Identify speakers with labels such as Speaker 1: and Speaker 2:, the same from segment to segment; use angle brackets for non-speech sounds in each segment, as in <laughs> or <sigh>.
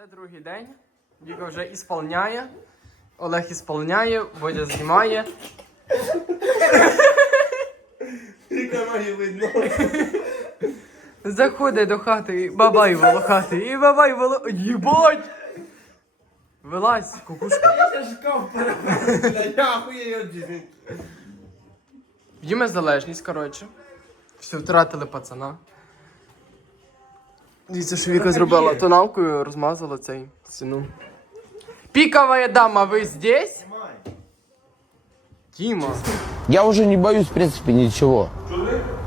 Speaker 1: Це другий день. Віка вже ісполняє. Олег ісполняє, Бодя знімає.
Speaker 2: Тільки ноги видно.
Speaker 1: Заходить до хати, і бабай волохати, і бабай воло... Єбать! Вилазь, кукушка.
Speaker 2: Я шкаф перевернув. Я охуєю дізень.
Speaker 1: Їме залежність, коротше. Все, втратили пацана. Дивіться, що Віка зробила тоналкою, розмазала цей стіну. Піковая дама, ви здесь? Тіма.
Speaker 3: Я уже не боюсь, в принципе, ничего.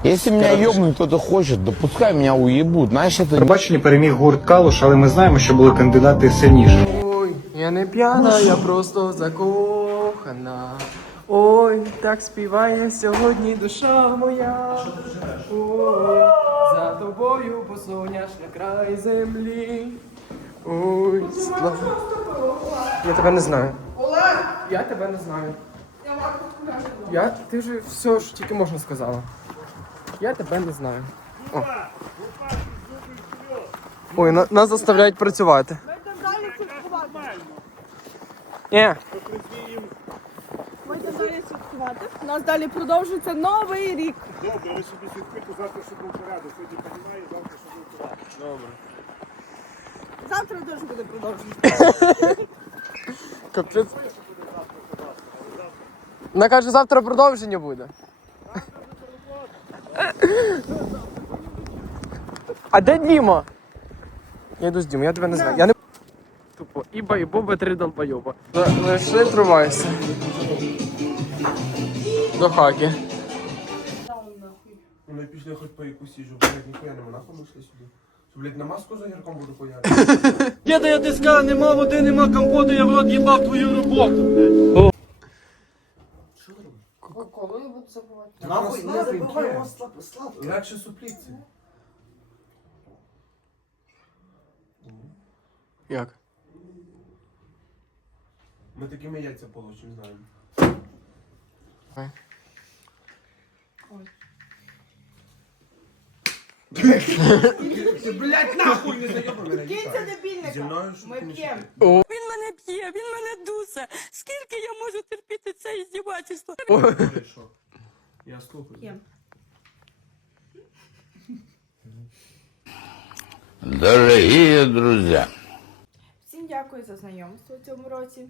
Speaker 3: Если меня ебнуть кто-то хочет, да пускай меня уебут. Знаешь, это
Speaker 4: Пробачення переміг гурт Калуш, але ми знаємо, що були кандидати сильніші.
Speaker 1: Ой, я не п'яна, я просто закохана. Ой, так співає сьогодні душа моя. Ой, за тобою посуняш на край землі. Ой, слава. Я тебе не знаю. Олег! Я тебе не знаю. Я ти вже все що тільки можна сказала. Я тебе не знаю. О. Ой, на- нас заставляють працювати. Ні.
Speaker 5: Ми йдемо далі святкувати. У нас далі продовжується новий рік.
Speaker 6: Добре, ви собі святкуйте завтра, щоб був порядок. Сьогодні піднімаю, завтра, щоб був порядок.
Speaker 5: Завтра теж буде продовжувати.
Speaker 1: Капець. Вона каже, завтра продовження буде. А де Діма? Я йду з Дімою, я тебе не знаю. Я не... Тупо. Іба і Боба три долбойоба. Лише тривайся. До хаки.
Speaker 2: Ми пішли хоч по якусь їжу, блядь, ніхуя нема, нахуй ми йшли сюди. Що, блядь, на маску за гірком буду пояти.
Speaker 7: Діда, <laughs> я ти сказав, нема води, нема компоту, я в рот їбав твою роботу, блядь.
Speaker 2: Нахуй, не забивай, Легше супліться.
Speaker 1: Як?
Speaker 2: Ми такими яйця получимо, знаємо. Ти, блядь, нахуй не мене.
Speaker 5: Кінця
Speaker 2: Зі
Speaker 5: дебільника.
Speaker 2: мною
Speaker 5: Ми п'ємо.
Speaker 8: Він мене п'є, він мене дусе. Скільки я можу терпіти це іздівательство?
Speaker 2: Ти що? Я слухаю.
Speaker 5: П'ємо.
Speaker 3: Дорогие друзья.
Speaker 5: Всім дякую за знайомство в цьому році.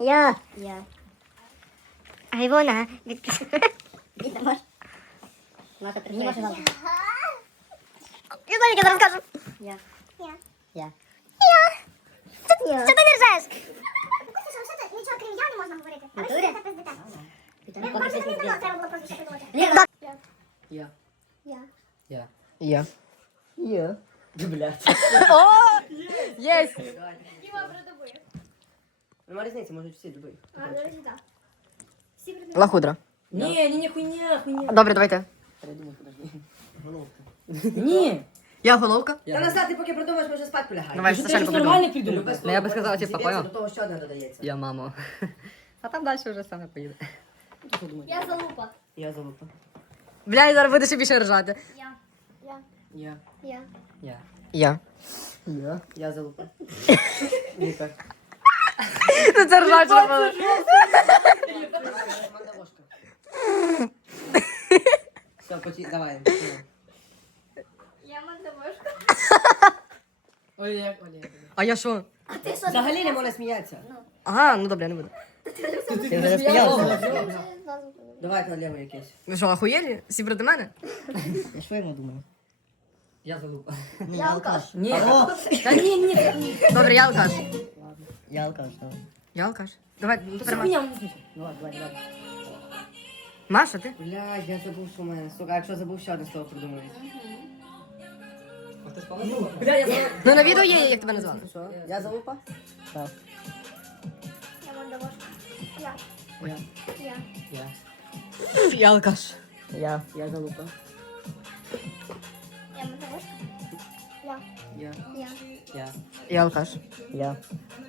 Speaker 9: Я. Я.
Speaker 10: А Івона від...
Speaker 9: Діда, можеш? Маша, ти можеш вам.
Speaker 10: Я знаю, я зараз скажу.
Speaker 9: Я. Я. Я.
Speaker 10: Що ти не ржеш?
Speaker 9: Нічого крім я не можна говорити. А ви всі це пиздите. Вам просто не було, треба було просто придумати.
Speaker 10: Ні,
Speaker 9: Я. Я.
Speaker 1: Я.
Speaker 9: Я.
Speaker 1: Єсть!
Speaker 9: Діма придумує.
Speaker 7: Нема різниця, може всі любий.
Speaker 9: А, давайте так. Всі придумали.
Speaker 1: Лахудра.
Speaker 7: Ні, ні, ні, хуйня, хуйня.
Speaker 1: Добре, давайте.
Speaker 7: Передумай, подожди. Головка. Ні.
Speaker 1: Я головка.
Speaker 7: Та назад ти поки придумаєш, може спати полягай.
Speaker 1: Давай,
Speaker 7: Ти щось нормальне придумав.
Speaker 1: Ну, я би сказала, типа, понял?
Speaker 7: До того ще одне додається.
Speaker 1: Я мама. <laughs> А там далі вже саме поїде.
Speaker 9: Я залупа.
Speaker 7: Я залупа.
Speaker 1: Бля, я зараз буду ще більше ржати.
Speaker 9: Я. Я.
Speaker 7: Я.
Speaker 9: Я.
Speaker 7: Я.
Speaker 1: Я.
Speaker 7: Я залупа. <laughs> Ні, так.
Speaker 1: Ну це ржачно було.
Speaker 7: Все, почи, давай.
Speaker 9: Я мандавошка.
Speaker 7: Олег, Олег.
Speaker 1: А я що?
Speaker 9: А ти що?
Speaker 7: Взагалі не можна сміятися.
Speaker 1: Ага, ну добре, я не буду.
Speaker 7: Ти
Speaker 1: вже
Speaker 7: сміявся. Давай якесь.
Speaker 1: Ви що, охуєлі? Всі проти мене? <laughs>
Speaker 7: Я що йому думаю? Я залупа.
Speaker 9: Я алкаш.
Speaker 7: Ні. Та ні, ні, ні.
Speaker 1: Добре, я алкаш.
Speaker 7: Я алкаш, давай.
Speaker 1: Ну, я алкаш. Давай,
Speaker 7: меня вниз. Ну давай, давай.
Speaker 1: Маша, ты?
Speaker 7: Бля, я забыл, что у меня сука. А якщо забув, ще одне слово придумаю. Ну, бля, я. Ну на відео є, я тебя назвали.
Speaker 5: Що? Я
Speaker 7: залупа? Так.
Speaker 5: Я мандавошка. Я.
Speaker 7: Я.
Speaker 5: Я.
Speaker 7: Я.
Speaker 5: Я алкаш. Я. Я
Speaker 7: залупа.
Speaker 5: Я. Я. Я. Я.
Speaker 1: Я. Я алкаш.
Speaker 2: Я.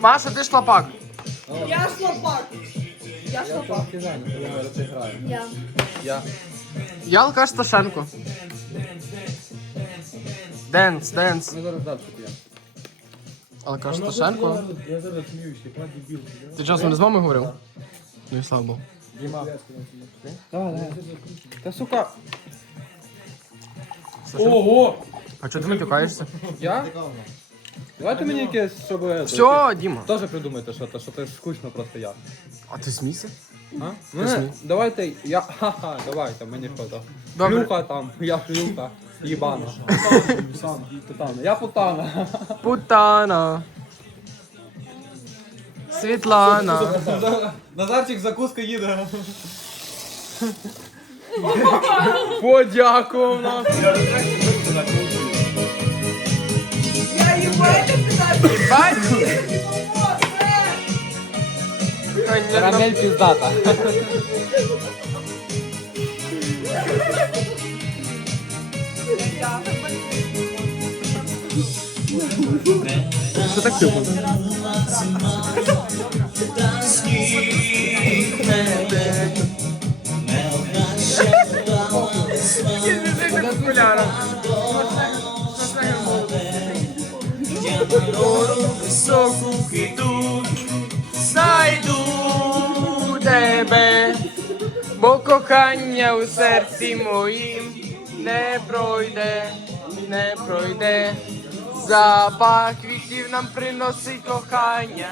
Speaker 1: Маша, ти шлапак.
Speaker 5: Я шлопак. Я шлопак. Я.
Speaker 1: Я алкаш Сташенко. Денс, денс. Алкаш Сташенко.
Speaker 2: Я зараз сміюся, яка дебіл.
Speaker 1: Ти часом не з мамою говорив? Ну і слава Богу.
Speaker 11: Та сука,
Speaker 2: Ого!
Speaker 1: А чого ти матюкаєшся?
Speaker 11: я? Давайте мені якесь, щоб... е,
Speaker 1: Все, Діма.
Speaker 11: Теж придумайте що то, що це скучно просто я.
Speaker 1: А ти смійся?
Speaker 11: А? Мене, давайте, я, ха-ха, давайте, мені що то.
Speaker 1: Добре.
Speaker 11: Шлюха там, я шлюха, їбана. Путана, я путана.
Speaker 1: Путана. Світлана.
Speaker 11: Назарчик закуска їде.
Speaker 1: Подякував нам.
Speaker 11: Карамель піздата.
Speaker 1: Що так тихо? Високу піду, знайду тебе, бо кохання у серці моїм не пройде, не пройде. Запах квітів нам приносить кохання,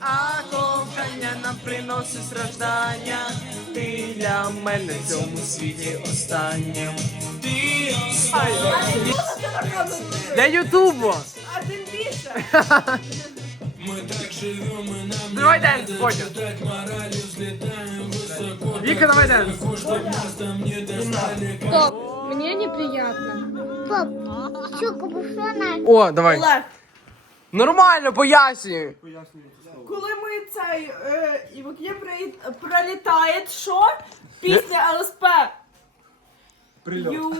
Speaker 1: а кохання нам приносить страждання. Ти для мене в цьому світі останнє. Ти останнє. Для Ютубу!
Speaker 5: А тим більше.
Speaker 1: Давай денс, Бодя. Віка, давай денс.
Speaker 10: Мне неприятно. Пап, что, капюшона?
Speaker 1: О, давай.
Speaker 5: Олег,
Speaker 1: Нормально, пояснюю.
Speaker 5: коли ми цей е, і в окні при- пролітає, що? Пісня ЛСП.
Speaker 2: Прильот.
Speaker 5: Ю...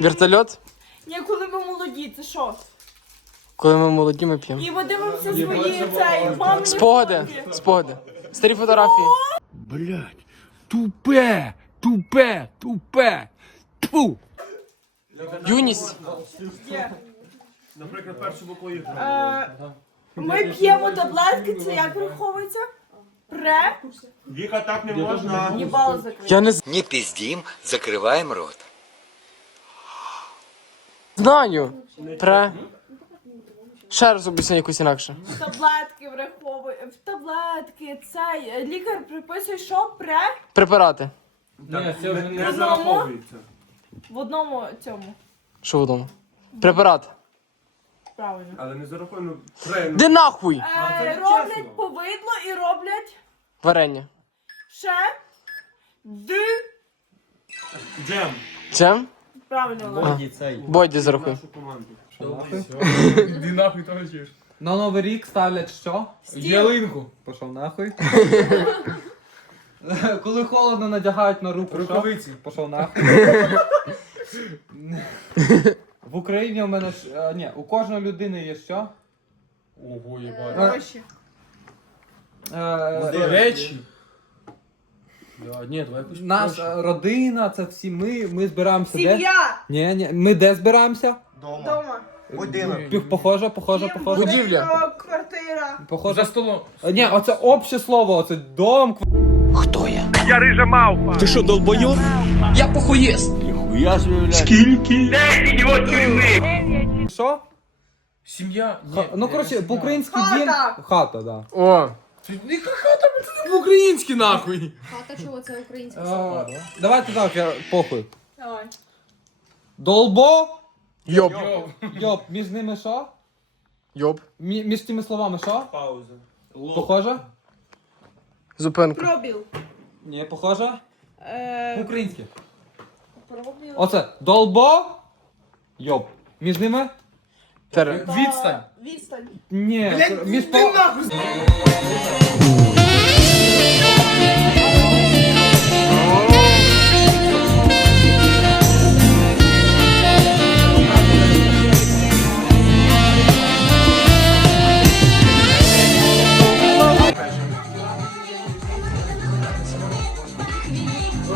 Speaker 1: Вертольот?
Speaker 5: Ні, коли ми молоді, це що?
Speaker 1: Коли ми молоді, ми п'ємо.
Speaker 5: І ми дивимося свої цей мамини
Speaker 1: Спогади,
Speaker 5: фотки.
Speaker 1: спогади. Старі фотографії.
Speaker 11: Блять, тупе, тупе, тупе. Тьфу.
Speaker 1: Юність.
Speaker 5: Є.
Speaker 2: Наприклад, першу букву «І».
Speaker 5: Е, Ми п'ємо таблетки, це як враховується? Пре?
Speaker 2: Віка, так не можна.
Speaker 5: Їбало.
Speaker 1: Я не
Speaker 3: Не пиздим, закрываем рот.
Speaker 1: знаю. Пре. Ще раз об'ясни якусь інакше.
Speaker 5: Таблетки враховує. В таблетки, цей. е, Лікар приписує, що пре
Speaker 1: Препарати.
Speaker 2: Ні, це вже не
Speaker 5: одному?
Speaker 2: зараховується.
Speaker 5: в одному цьому.
Speaker 1: Що вдома? Препарат.
Speaker 5: Правильно.
Speaker 2: Але не зараховано. Правильно.
Speaker 1: Де нахуй?
Speaker 2: це
Speaker 5: Е,
Speaker 2: не
Speaker 5: роблять повидло і роблять
Speaker 1: Варення.
Speaker 5: ще д.
Speaker 2: Джем.
Speaker 1: Чим?
Speaker 5: Правильно, Олег.
Speaker 1: Боді зарахуй.
Speaker 2: Нашу команду.
Speaker 11: Ди нахуй того чуєш. На Новий рік ставлять що? Ялинку. Пішов нахуй. <laughs> Коли холодно надягають на руку. Рукавиці. Пішов нахуй. В Україні у мене ж. е, Ні, у кожної людини є що?
Speaker 2: Ого,
Speaker 5: Гроші.
Speaker 11: Е,
Speaker 2: Речі. Ні, давай якусь
Speaker 11: Наша родина, це всі ми. Ми збираємося де?
Speaker 5: Сім'я.
Speaker 11: Ні, ні. Ми де збираємося?
Speaker 5: Дома.
Speaker 11: Піх- Похоже, похоже,
Speaker 5: Дім,
Speaker 11: похоже.
Speaker 1: Будівля.
Speaker 5: будинок, Квартира.
Speaker 11: Похоже. За столом. Ні, оце обще слово, оце дом,
Speaker 3: Кто я?
Speaker 12: Я рижа мавпа.
Speaker 11: Ти що, долбойов?
Speaker 1: Я похуєст.
Speaker 11: Що?
Speaker 1: Сім'я.
Speaker 11: Ха- Ну, коротше, по-українськи дім.
Speaker 5: Хата.
Speaker 11: Хата, да.
Speaker 1: О! Яка хата, це по-українськи нахуй.
Speaker 10: Хата чого це українська?
Speaker 11: Е, Давайте так, я похуй.
Speaker 5: Давай.
Speaker 11: Долбо.
Speaker 1: Йоп.
Speaker 11: Йоп, між ними що?
Speaker 1: Йоп.
Speaker 11: Мі- між тими словами що? Пауза. Похоже?
Speaker 1: Зупинка.
Speaker 5: Пробіл.
Speaker 11: Ні, похоже?
Speaker 5: Е,
Speaker 11: По-українськи.
Speaker 5: пробіл.
Speaker 11: Оце. Долбо. Йоп. Між ними?
Speaker 1: Тере.
Speaker 5: Та-
Speaker 1: Відстань.
Speaker 5: Відстань.
Speaker 11: Ні. між по...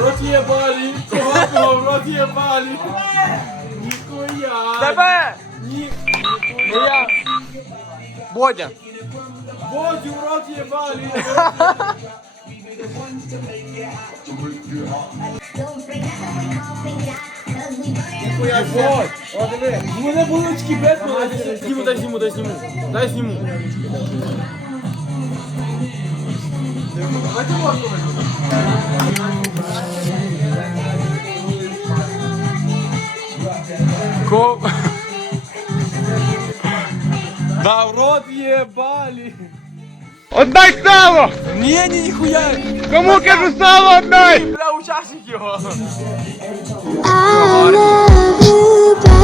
Speaker 1: Рот єбалі. Кого кого? Рот єбалі. Ніхуя. Тебе! Ні. Не. Бодя. Бодю, в рот єбалі. У мене булочки Бетмена. Зніму, дай зніму, дай зніму. Дай зніму. Ко... Да в рот ебали.
Speaker 12: Отдай сало!
Speaker 1: Не, не, нихуя.
Speaker 12: Кому кажу сало отдай!
Speaker 1: Бля.
Speaker 10: I love you,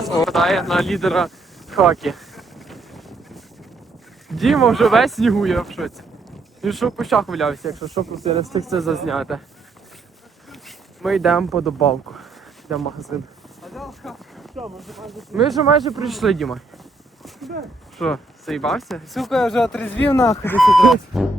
Speaker 10: these
Speaker 1: Стас на лідера хакі. Діма вже весь снігує в шоці. Він що в кущах валявся, якщо що, не встиг це зазняти. Ми йдемо по добавку. Йдемо в магазин. Ми вже майже прийшли, Діма. Що, заїбався?
Speaker 11: Сука, я вже отрезвів нахуй 10 разів. <laughs>